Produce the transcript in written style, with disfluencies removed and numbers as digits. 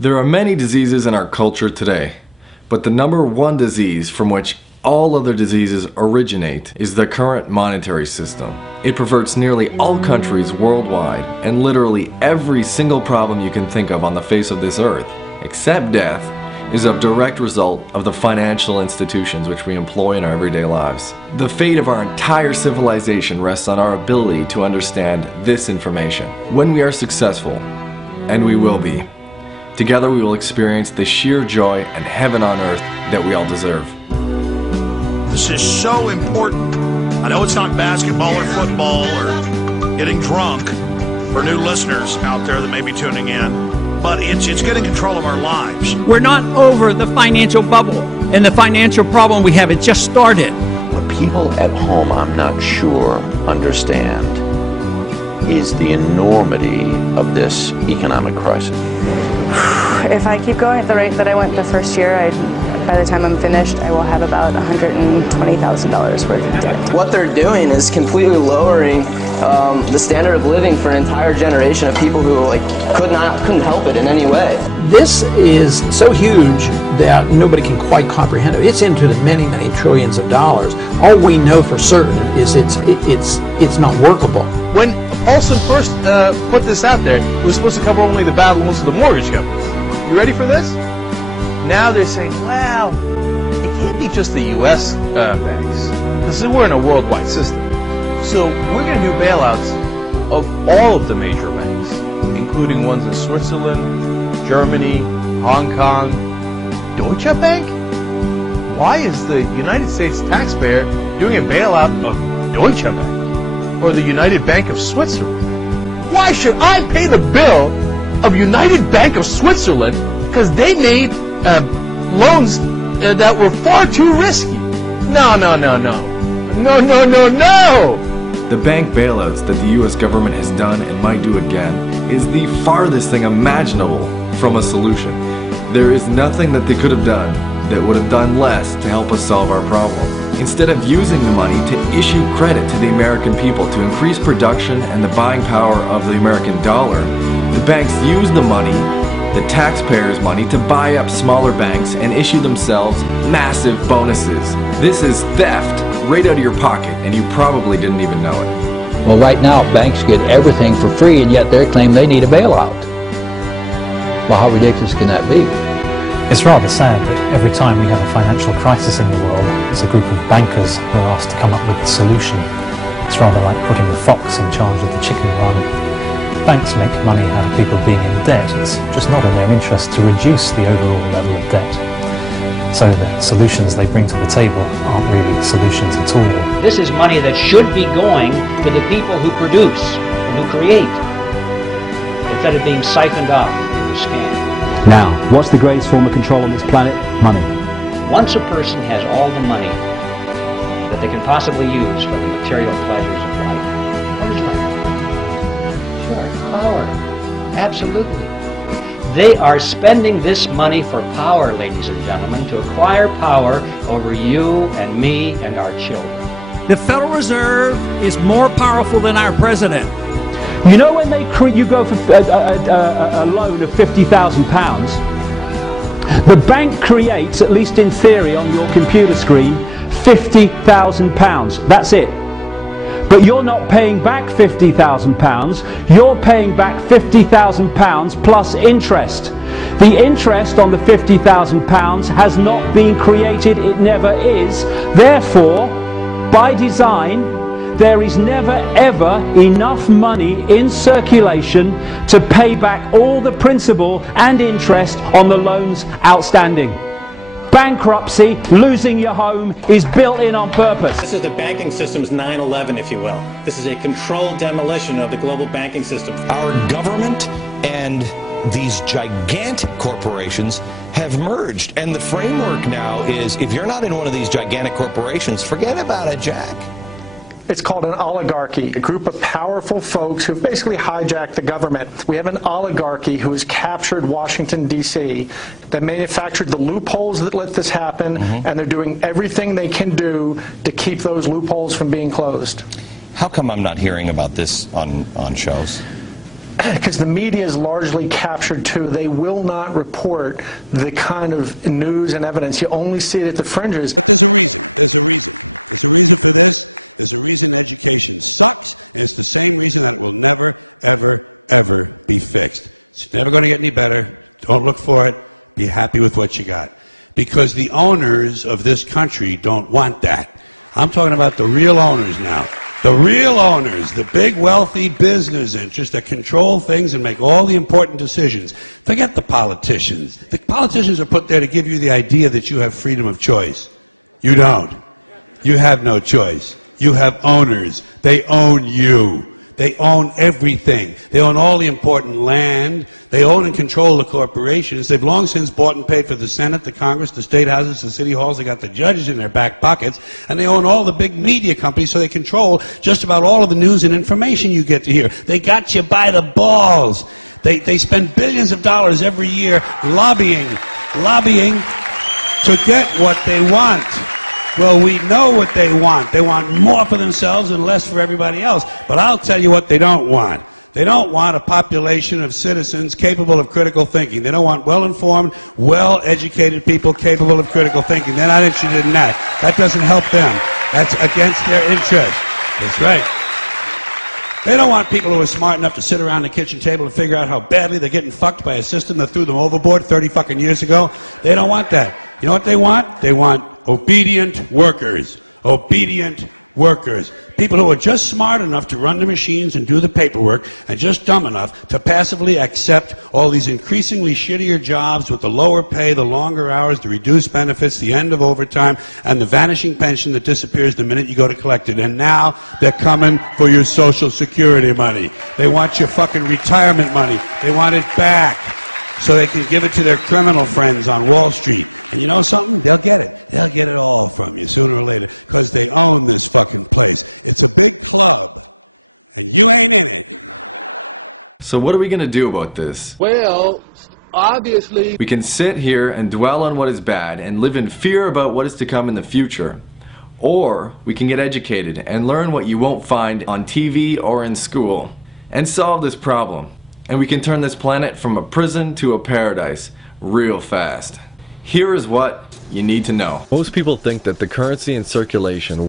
There are many diseases in our culture today, but the number one disease from which all other diseases originate is the current monetary system. It perverts nearly all countries worldwide, and literally every single problem you can think of on the face of this earth, except death, is a direct result of the financial institutions which we employ in our everyday lives. The fate of our entire civilization rests on our ability to understand this information. When we are successful, and we will be, together we will experience the sheer joy and heaven on earth that we all deserve. This is so important. I know it's not basketball or football or getting drunk for new listeners out there that may be tuning in, but it's getting control of our lives. We're not over the financial bubble, and the financial problem we have, it just started. What people at home, I'm not sure, understand is the enormity of this economic crisis. If I keep going at the rate that I went the first year, by the time I'm finished, I will have about $120,000 worth of debt. What they're doing is completely lowering the standard of living for an entire generation of people who couldn't help it in any way. This is so huge that nobody can quite comprehend it. It's into the many, many trillions of dollars. All we know for certain is it's not workable. When Paulson first put this out there, it was supposed to cover only the bad loans to the mortgage companies. You ready for this? Now they're saying, well, it can't be just the U.S. banks, because we're in a worldwide system. So we're going to do bailouts of all of the major banks, including ones in Switzerland, Germany, Hong Kong. Deutsche Bank? Why is the United States taxpayer doing a bailout of Deutsche Bank or the United Bank of Switzerland? Why should I pay the bill of United Bank of Switzerland because they made loans that were far too risky? No. The bank bailouts that the U.S. government has done and might do again is the farthest thing imaginable from a solution. There is nothing that they could have done that would have done less to help us solve our problem. Instead of using the money to issue credit to the American people to increase production and the buying power of the American dollar, the banks use the money, the taxpayers' money, to buy up smaller banks and issue themselves massive bonuses. This is theft right out of your pocket, and you probably didn't even know it. Well, right now banks get everything for free, and yet they claim they need a bailout. Well, how ridiculous can that be? It's rather sad that every time we have a financial crisis in the world, it's a group of bankers who are asked to come up with a solution. It's rather like putting the fox in charge of the chicken run. Banks make money out of people being in debt. It's just not in their interest to reduce the overall level of debt. So the solutions they bring to the table aren't really solutions at all. This is money that should be going to the people who produce and who create, instead of being siphoned off through a scam. Now, what's the greatest form of control on this planet? Money. Once a person has all the money that they can possibly use for the material pleasures of life, what is right? Sure, power. Absolutely. They are spending this money for power, ladies and gentlemen, to acquire power over you and me and our children. The Federal Reserve is more powerful than our president. You know when you go for a loan of £50,000, the bank creates, at least in theory on your computer screen, £50,000. That's it. But you're not paying back £50,000, you're paying back £50,000 plus interest. The interest on the £50,000 has not been created, it never is. Therefore, by design, there is never ever enough money in circulation to pay back all the principal and interest on the loans outstanding. Bankruptcy, losing your home, is built in on purpose. This is the banking system's 9/11, if you will. This is a controlled demolition of the global banking system. Our government and these gigantic corporations have merged, and the framework now is, if you're not in one of these gigantic corporations, forget about it, Jack. It's called an oligarchy, a group of powerful folks who've basically hijacked the government. We have an oligarchy who has captured Washington, D.C., that manufactured the loopholes that let this happen, and they're doing everything they can do to keep those loopholes from being closed. How come I'm not hearing about this on shows? because the media is largely captured too, they will not report the kind of news and evidence. You only see it at the fringes. But there's a reason. There's a reason. There's a reason for this. There's a reason education sucks, and it's the same reason that it will never, ever, ever be fixed. It's never going to get any better. Don't look for it. Be happy with what you got. Because the owners of this country don't want that. I'm talking about the real owners now. The real owners, the big wealthy business interests that control things and make all the important decisions. Forget the politicians. The politicians are put there to give you the idea that you have freedom of choice. You don't. You have no choice. You have owners. They own you. They own everything. They own all the important land. They own and control the corporations. They've long since bought and paid for the Senate, the Congress, the state houses, the city halls. They got the judges in their back pockets. And they own all the big media companies, so they control just about all of the news and information you get to hear. They got you by the balls. They spend billions of dollars every year lobbying to get what they want. Well, we know what they want. They want more for themselves and less for everybody else. But I'll tell you what they don't want. They don't want a population of citizens capable of critical thinking. They don't want well-informed, well-educated people capable of critical thinking. They're not interested in that. That doesn't help them. That's against their interest. That's right. They don't want people who are smart enough to sit around the kitchen table and figure out how badly they're getting fucked by a system that threw them overboard 30 fucking years ago. They don't want that. You know what they want? They want obedient workers. Obedient workers. People who are just smart enough to run the machines and do the paperwork, and just dumb enough to passively accept all these increasingly shittier jobs with the lower pay, the longer hours, the reduced benefits, the end of overtime, and the vanishing pension that disappears the minute you go to collect it. And now they're coming for your Social Security money. They want your fucking retirement money. They want it back, so they can give it to their criminal friends on Wall Street. And you know something? They'll get it. They'll get it all from you sooner or later, because they own this fucking place. It's a big club, and you ain't in it. So what are we going to do about this? We can sit here and dwell on what is bad and live in fear about what is to come in the future. Or we can get educated and learn what you won't find on TV or in school and solve this problem. And we can turn this planet from a prison to a paradise real fast. Here is what you need to know. Most people think that the currency in circulation